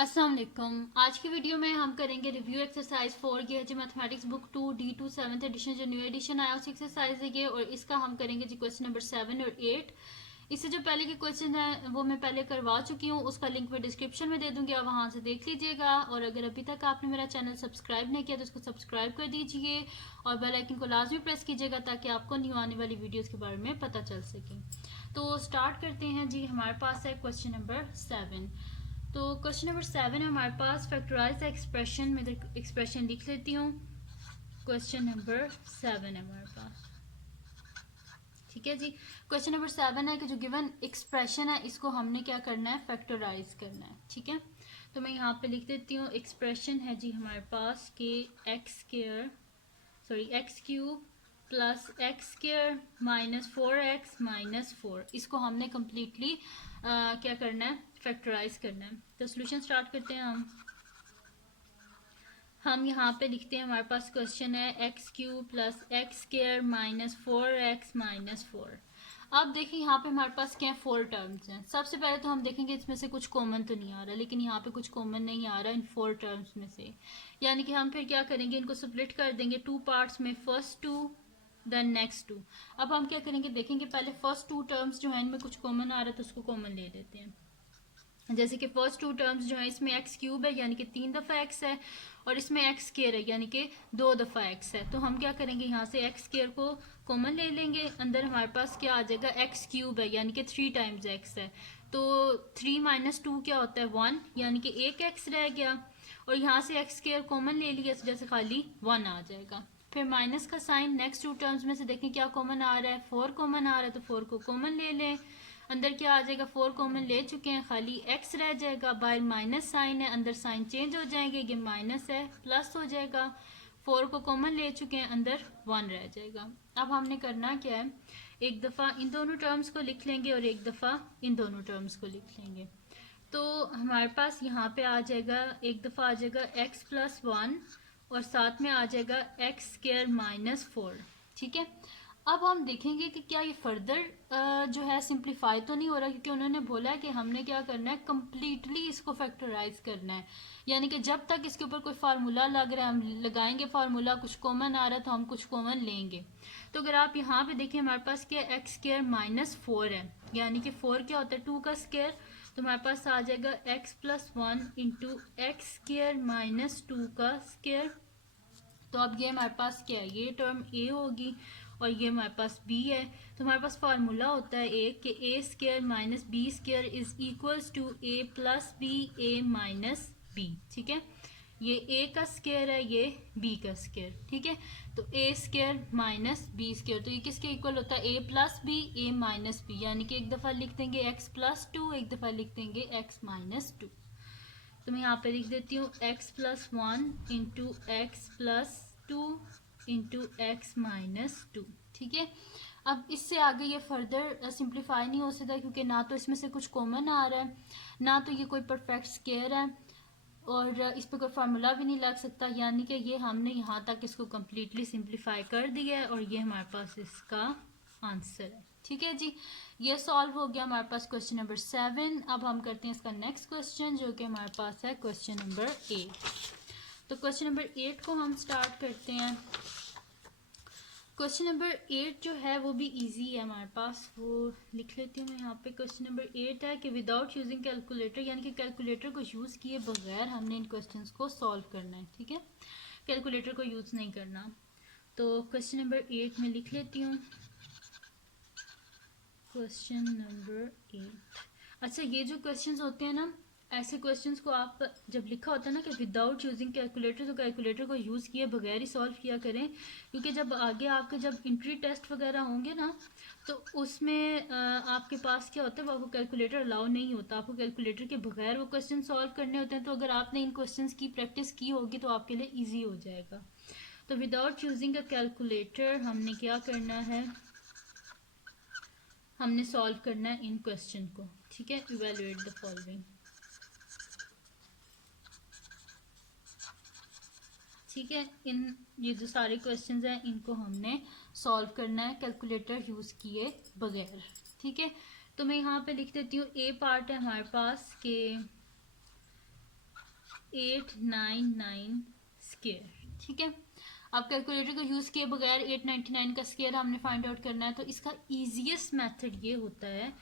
अस्सलाम वालेकुम। आज की वीडियो में हम करेंगे रिव्यू एक्सरसाइज 4 की है जी mathematics book 2 D2 7th edition जो न्यू एडिशन आया उस एक्सरसाइज है ये, और इसका हम करेंगे जी क्वेश्चन नंबर 7 और 8। इससे जो पहले के क्वेश्चन है वो मैं पहले करवा चुकी हूँ, उसका लिंक मैं डिस्क्रिप्शन में दे दूंगी, आप वहाँ से देख लीजिएगा। और अगर अभी तक आपने मेरा चैनल सब्सक्राइब नहीं किया तो उसको सब्सक्राइब कर दीजिए और बेल आइकन को लाजमी प्रेस कीजिएगा ताकि आपको न्यू आने वाली वीडियोज़ के बारे में पता चल सके। तो स्टार्ट करते हैं जी। हमारे पास है क्वेश्चन नंबर 7। तो क्वेश्चन नंबर 7 है हमारे पास फैक्टराइज एक्सप्रेशन में एक्सप्रेशन लिख लेती हूँ। क्वेश्चन नंबर 7 है हमारे पास, ठीक है जी। क्वेश्चन नंबर 7 है कि जो गिवन एक्सप्रेशन है इसको हमने क्या करना है, फैक्टराइज करना है, ठीक है। तो मैं यहाँ पे लिख देती हूँ एक्सप्रेशन है जी हमारे पास कि x cube plus x square minus 4x minus 4, इसको हमने कम्प्लीटली क्या करना है, फैक्टराइज करना है। तो सोल्यूशन स्टार्ट करते हैं हम यहाँ पे लिखते हैं, हमारे पास क्वेश्चन है x cube plus x square minus 4x minus 4। अब देखिए यहाँ पे हमारे पास क्या है, 4 टर्म्स हैं। सबसे पहले तो हम देखेंगे इसमें से कुछ कॉमन तो नहीं आ रहा, लेकिन यहाँ पे कुछ कॉमन नहीं आ रहा इन 4 टर्म्स में से, यानी कि हम फिर क्या करेंगे, इनको स्प्लिट कर देंगे 2 पार्ट्स में, फर्स्ट 2 देन नेक्स्ट 2। अब हम क्या करेंगे, देखेंगे पहले फर्स्ट 2 टर्म्स जो है इनमें कुछ कॉमन आ रहा है तो उसको कॉमन ले लेते हैं। जैसे कि फर्स्ट 2 टर्म्स जो है इसमें एक्स क्यूब है यानी कि 3 दफ़ा एक्स है, और इसमें एक्स स्क्वायर है यानी कि 2 दफ़ा एक्स है। तो हम क्या करेंगे, यहाँ से एक्स स्क्वायर को कॉमन ले लेंगे, अंदर हमारे पास क्या आ जाएगा, एक्स क्यूब है यानी कि 3 टाइम्स एक्स है। तो 3 माइनस 2 क्या होता है, 1, यानी कि एक एक्स रह गया, और यहाँ से एक्स स्क्वायर कॉमन ले लिया जैसे खाली 1 आ जाएगा। फिर माइनस का साइन नेक्स्ट 2 टर्म्स में से देखें क्या कॉमन आ रहा है, 4 कॉमन आ रहा है, तो 4 को कॉमन ले लें, अंदर क्या आ जाएगा, 4 कॉमन ले चुके हैं, खाली x रह जाएगा, बाहर माइनस साइन है, अंदर साइन चेंज हो जाएंगे, ये माइनस है प्लस हो जाएगा, 4 को कॉमन ले चुके हैं, अंदर 1 रह जाएगा। अब हमने करना क्या है, एक दफ़ा इन दोनों टर्म्स को लिख लेंगे और एक दफ़ा इन दोनों टर्म्स को लिख लेंगे। तो हमारे पास यहाँ पे आ जाएगा, एक दफ़ा आ जाएगा x प्लस 1 और साथ में आ जाएगा एक्स स्क्वायर माइनस 4, ठीक है। अब हम देखेंगे कि क्या ये फर्दर जो है सिंप्लीफाई तो नहीं हो रहा, क्योंकि उन्होंने बोला है कि हमने क्या करना है, कम्प्लीटली इसको फैक्टराइज करना है, यानी कि जब तक इसके ऊपर कोई फार्मूला लग रहा है हम लगाएंगे फार्मूला, कुछ कॉमन आ रहा है तो हम कुछ कॉमन लेंगे। तो अगर आप यहाँ पे देखें हमारे पास क्या एक्स स्क्वायर माइनस 4 है, यानी कि 4 क्या होता है, 2 का स्क्वायर, तो हमारे पास आ जाएगा x plus 1 into x square minus 2 का स्क्वायर। तो अब ये हमारे पास क्या है, ये टर्म a होगी और ये हमारे पास b है। तो हमारे पास फार्मूला होता है एक कि a square minus B square is equals to a plus B a minus b, ठीक है। ये a का स्क्वायर है, ये b का स्क्वायर, ठीक है। तो a square minus B square, तो ये किसके इक्वल होता है, a plus B a minus B, यानी कि एक दफ़ा लिख देंगे x प्लस 2, एक दफ़ा लिख देंगे x माइनस 2। तो मैं यहाँ पे लिख देती हूँ x plus 1 into x plus 2 into x minus 2, ठीक है। अब इससे आगे ये फर्दर सिंप्लीफाई नहीं हो सकता, क्योंकि ना तो इसमें से कुछ कॉमन आ रहा है, ना तो ये कोई परफेक्ट स्क्वायर है, और इस पर कोई फार्मूला भी नहीं लग सकता, यानी कि ये हमने यहाँ तक इसको कम्प्लीटली सिंप्लीफाई कर दिया है और ये हमारे पास इसका आंसर है, ठीक है जी। ये सॉल्व हो गया हमारे पास क्वेश्चन नंबर 7। अब हम करते हैं इसका नेक्स्ट क्वेश्चन जो कि हमारे पास है क्वेश्चन नंबर 8। तो क्वेश्चन नंबर 8 को हम स्टार्ट करते हैं। क्वेश्चन नंबर 8 जो है वो भी इजी है हमारे पास, वो लिख लेती हूँ मैं यहाँ पे। क्वेश्चन नंबर 8 है कि विदाउट यूजिंग कैलकुलेटर, यानी कि कैलकुलेटर को यूज़ किए बगैर हमने इन क्वेश्चंस को सॉल्व करना है, ठीक है। कैलकुलेटर को यूज़ नहीं करना। तो क्वेश्चन नंबर 8 में लिख लेती हूँ, क्वेश्चन नंबर 8। अच्छा, ये जो क्वेश्चंस होते हैं ना, ऐसे क्वेश्चंस को आप जब लिखा होता है ना कि विदाउट यूजिंग कैलकुलेटर, तो कैलकुलेटर को यूज़ किए बगैर ही सॉल्व किया करें, क्योंकि जब आगे आपके जब इंट्री टेस्ट वगैरह होंगे ना, तो उसमें आपके पास क्या होता है, वो आपको कैलकुलेटर अलाउ नहीं होता, आपको कैलकुलेटर के बगैर वो क्वेश्चन सॉल्व करने होते हैं। तो अगर आपने इन क्वेश्चन की प्रैक्टिस की होगी तो आपके लिए ईजी हो जाएगा। तो विदाउट यूजिंग अ कैलकुलेटर हमने क्या करना है, हमने सॉल्व करना है इन क्वेश्चन को, ठीक है। इवेलुएट द फॉलोइंग, ठीक है। इन ये जो सारे क्वेश्चंस हैं इनको हमने सॉल्व करना है कैलकुलेटर यूज़ किए बगैर, ठीक है। तो मैं यहाँ पे लिख देती हूँ, ए पार्ट है हमारे पास के 899 स्क्वायर। ठीक है, अब कैलकुलेटर का यूज़ किए बगैर 899 का स्क्वायर हमने फाइंड आउट करना है। तो इसका ईजीएस्ट मेथड ये होता है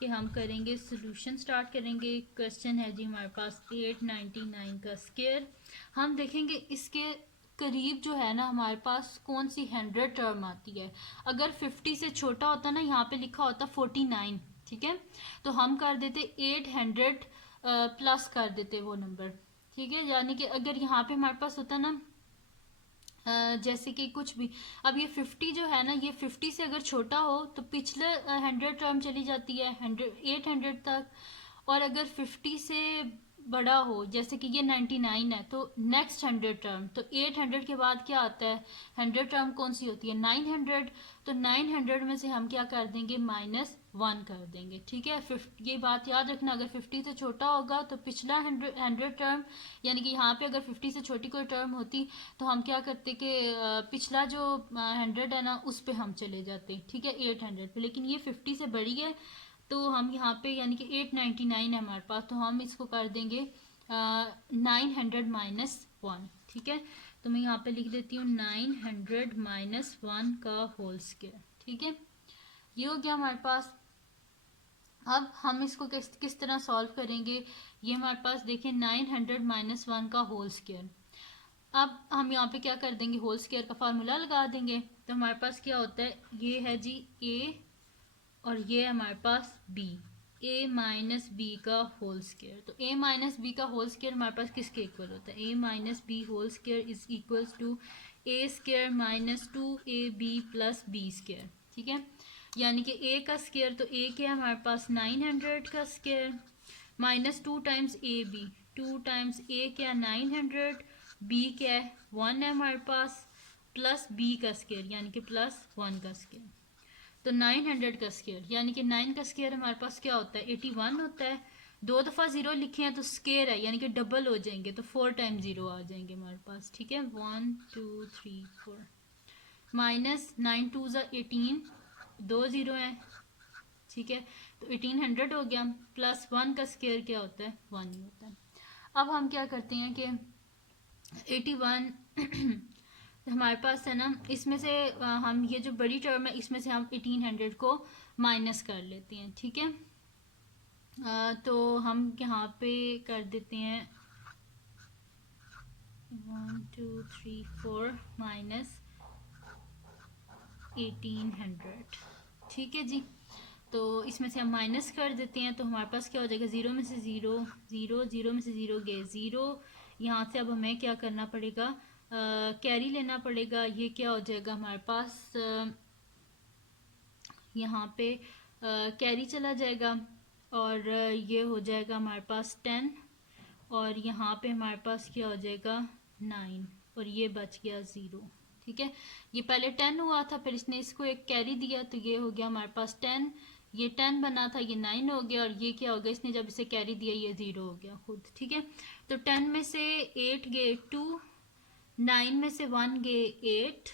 कि हम करेंगे सोल्यूशन स्टार्ट करेंगे। क्वेश्चन है जी हमारे पास 899 का स्क्वायर। हम देखेंगे इसके करीब जो है ना हमारे पास कौन सी 100 टर्म आती है। अगर 50 से छोटा होता ना, यहाँ पे लिखा होता 49, ठीक है, तो हम कर देते 800 प्लस कर देते वो नंबर। ठीक है, यानी कि अगर यहाँ पे हमारे पास होता ना जैसे कि कुछ भी, अब ये 50 जो है ना, ये 50 से अगर छोटा हो तो पिछले 100 टर्म चली जाती है 800 तक। और अगर 50 से बड़ा हो, जैसे कि ये 99 है, तो नेक्स्ट 100 टर्म, तो 800 के बाद क्या आता है, 100 टर्म कौन सी होती है, 900। तो 900 में से हम क्या कर देंगे, -1 कर देंगे। ठीक है, ये बात याद रखना, अगर 50 से छोटा होगा तो पिछला 100 टर्म, यानी कि यहाँ पे अगर 50 से छोटी कोई टर्म होती तो हम क्या करते कि पिछला जो 100 है ना उस पे हम चले जाते। ठीक है, 800 पे, लेकिन ये 50 से बड़ी है तो हम यहाँ पे यानी कि 899 है हमारे पास, तो हम इसको कर देंगे 900 - 1। ठीक है, तो मैं यहाँ पे लिख देती हूँ 900 - 1 का होल स्क्वायर। ठीक है, ये हो गया हमारे पास। अब हम इसको किस तरह सॉल्व करेंगे, ये हमारे पास देखें 900 - 1 का होल स्क्वायर। अब हम यहाँ पे क्या कर देंगे, होल स्क्वायर का फार्मूला लगा देंगे। तो हमारे पास क्या होता है, ये है जी ए और ये हमारे पास b, a - b का होल स्क्वायर। तो a - b का होल स्क्वायर हमारे पास किसके इक्वल होता है, a - b whole square is equals to a square -2ab plus b square. ठीक है, यानी कि a का स्क्वायर, तो a क्या है हमारे पास 900 का square, -2 times A B, 2 times a क्या 900, b क्या है 1 है हमारे पास, प्लस b का स्क्वायर यानी कि +1 का स्क्वायर। तो 900 का स्क्वायर यानी कि 9 का स्क्वायर हमारे पास क्या होता है, 81 होता है। 2 दफ़ा 0 लिखे हैं तो स्क्वायर है यानी कि डबल हो जाएंगे, तो 4 टाइम्स 0 आ जाएंगे हमारे पास। ठीक है, 1 2 3 4 -9 2 18, 2 0 है। ठीक है, तो 1800 हो गया, +1 का स्क्वायर क्या होता है, 1 ही होता है। अब हम क्या करते हैं कि 81 हमारे पास है ना, इसमें से हम ये जो बड़ी टर्म है इसमें से हम 1800 को माइनस कर लेते हैं। ठीक है, तो हम यहाँ पे कर देते हैं 1 2 3 4 -1800। ठीक है जी, तो इसमें से हम माइनस कर देते हैं, तो हमारे पास क्या हो जाएगा, 0 में से 0 0, 0 में से 0 गए 0। यहाँ से अब हमें क्या करना पड़ेगा, कैरी लेना पड़ेगा। ये क्या हो जाएगा हमारे पास, यहाँ पे कैरी चला जाएगा और ये हो जाएगा हमारे पास 10, और यहाँ पे हमारे पास क्या हो जाएगा 9, और ये बच गया 0। ठीक है, ये पहले 10 हुआ था, फिर इसने इसको एक कैरी दिया तो ये हो गया हमारे पास 10, ये 10 बना था, ये 9 हो गया, और ये क्या हो गया, इसने जब इसे कैरी दिया ये 0 हो गया खुद। ठीक है, तो 10 में से 8 गए 2, 9 में से 1 गए 8,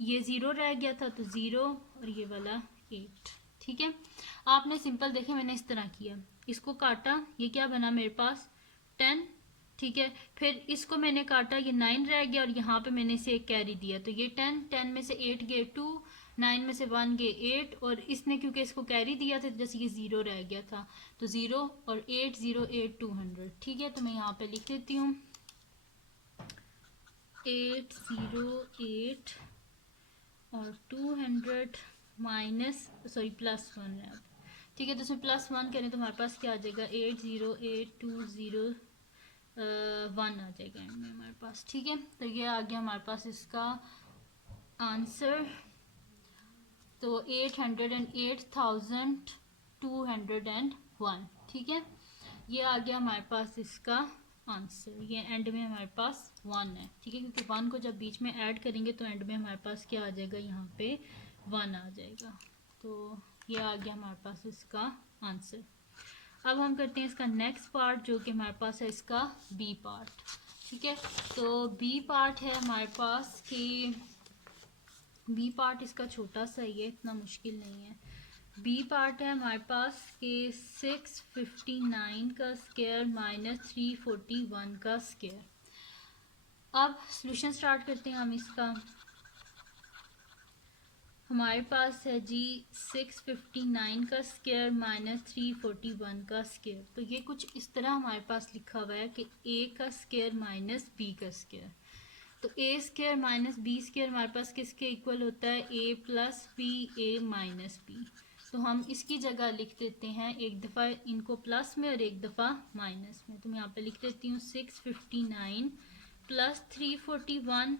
ये 0 रह गया था तो 0, और ये वाला 8। ठीक है, आपने सिंपल देखे मैंने इस तरह किया, इसको काटा, ये क्या बना मेरे पास 10। ठीक है, फिर इसको मैंने काटा, ये 9 रह गया, और यहाँ पे मैंने इसे एक कैरी दिया, तो ये 10, 10 में से 8 गए 2, 9 में से 1 गए 8, और इसने क्योंकि इसको कैरी दिया था जैसे ये 0 रह गया था, तो 0 और 8 0 8 200। ठीक है, तो मैं यहाँ पे लिख देती हूँ 808 और 200 माइनस +1 है अब। ठीक है, तो इसमें +1 करें तो हमारे पास क्या आ जाएगा, 80820 1 आ जाएगा एंड में हमारे पास। ठीक है, तो ये आ गया हमारे पास इसका आंसर। तो 808,201। ठीक है, ये आ गया हमारे पास इसका आंसर। ये एंड में हमारे पास 1 है। ठीक है, क्योंकि 1 को जब बीच में ऐड करेंगे तो एंड में हमारे पास क्या आ जाएगा, यहाँ पे 1 आ जाएगा। तो ये आ गया हमारे पास इसका आंसर। अब हम करते हैं इसका नेक्स्ट पार्ट, जो कि हमारे पास है इसका बी पार्ट। ठीक है, तो बी पार्ट है हमारे पास कि बी पार्ट इसका छोटा सा ही है, इतना मुश्किल नहीं है। बी पार्ट है हमारे पास कि 659 का स्क्वायर माइनस 341 का स्क्वायर। अब सॉल्यूशन स्टार्ट करते हैं हम इसका। हमारे पास है जी 659 का स्क्वायर माइनस 341 का स्क्वायर। तो ये कुछ इस तरह हमारे पास लिखा हुआ है कि ए का स्क्वायर माइनस बी का स्क्वायर। तो ए स्क्वायर माइनस बी स्क्वायर हमारे पास किसके इक्वल होता है, ए प्लस बी, ए माइनस बी। तो हम इसकी जगह लिख देते हैं एक दफ़ा इनको प्लस में और एक दफ़ा माइनस में। तो मैं यहाँ पे लिख देती हूँ 659 प्लस 341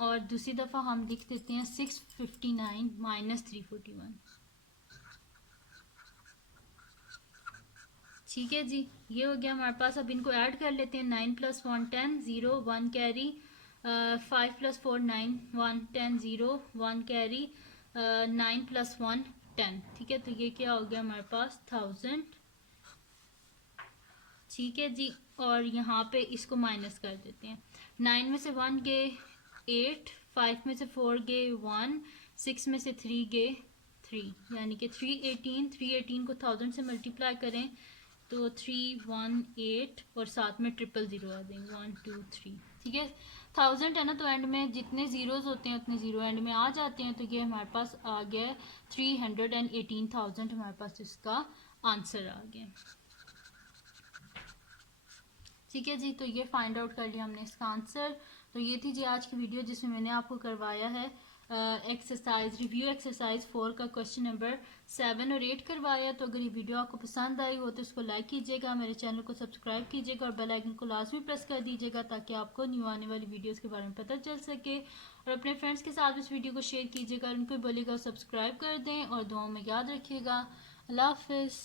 और दूसरी दफ़ा हम लिख देते हैं 659 माइनस 341। ठीक है जी, ये हो गया हमारे पास। अब इनको ऐड कर लेते हैं। 9 plus 1 10, 0 1 carry, 5 plus 4 9 1 10 0 1 carry, 9 plus 1 10। ठीक है, तो ये क्या हो गया हमारे पास 1000। ठीक है जी, और यहाँ पे इसको माइनस कर देते हैं। 9 में से 1 गए 8, 5 में से 4 गए 1, 6 में से 3 गए 3, यानी कि 318। 318 को 1000 से मल्टीप्लाई करें तो 318 और साथ में 000 आ देंगे 1 2 3। ठीक है, 1000 है ना, तो एंड में जितने ज़ीरोज़ होते हैं उतने ज़ीरो एंड में आ जाते हैं। तो ये हमारे पास आ गया 318,000 हमारे पास इसका आंसर आ गया। ठीक है जी, तो ये फाइंड आउट कर लिया हमने इसका आंसर। तो ये थी जी आज की वीडियो जिसमें मैंने आपको करवाया है एक्सरसाइज रिव्यू एक्सरसाइज 4 का क्वेश्चन नंबर 7 और 8 करवाया। तो अगर ये वीडियो आपको पसंद आई हो तो इसको लाइक कीजिएगा, मेरे चैनल को सब्सक्राइब कीजिएगा और बेल आइकन को लाजमी प्रेस कर दीजिएगा ताकि आपको न्यू आने वाली वीडियोस के बारे में पता चल सके। और अपने फ्रेंड्स के साथ इस वीडियो को शेयर कीजिएगा और उनको बोलिएगा सब्सक्राइब कर दें और दुआओं में याद रखिएगा। अल्लाह हाफिज़।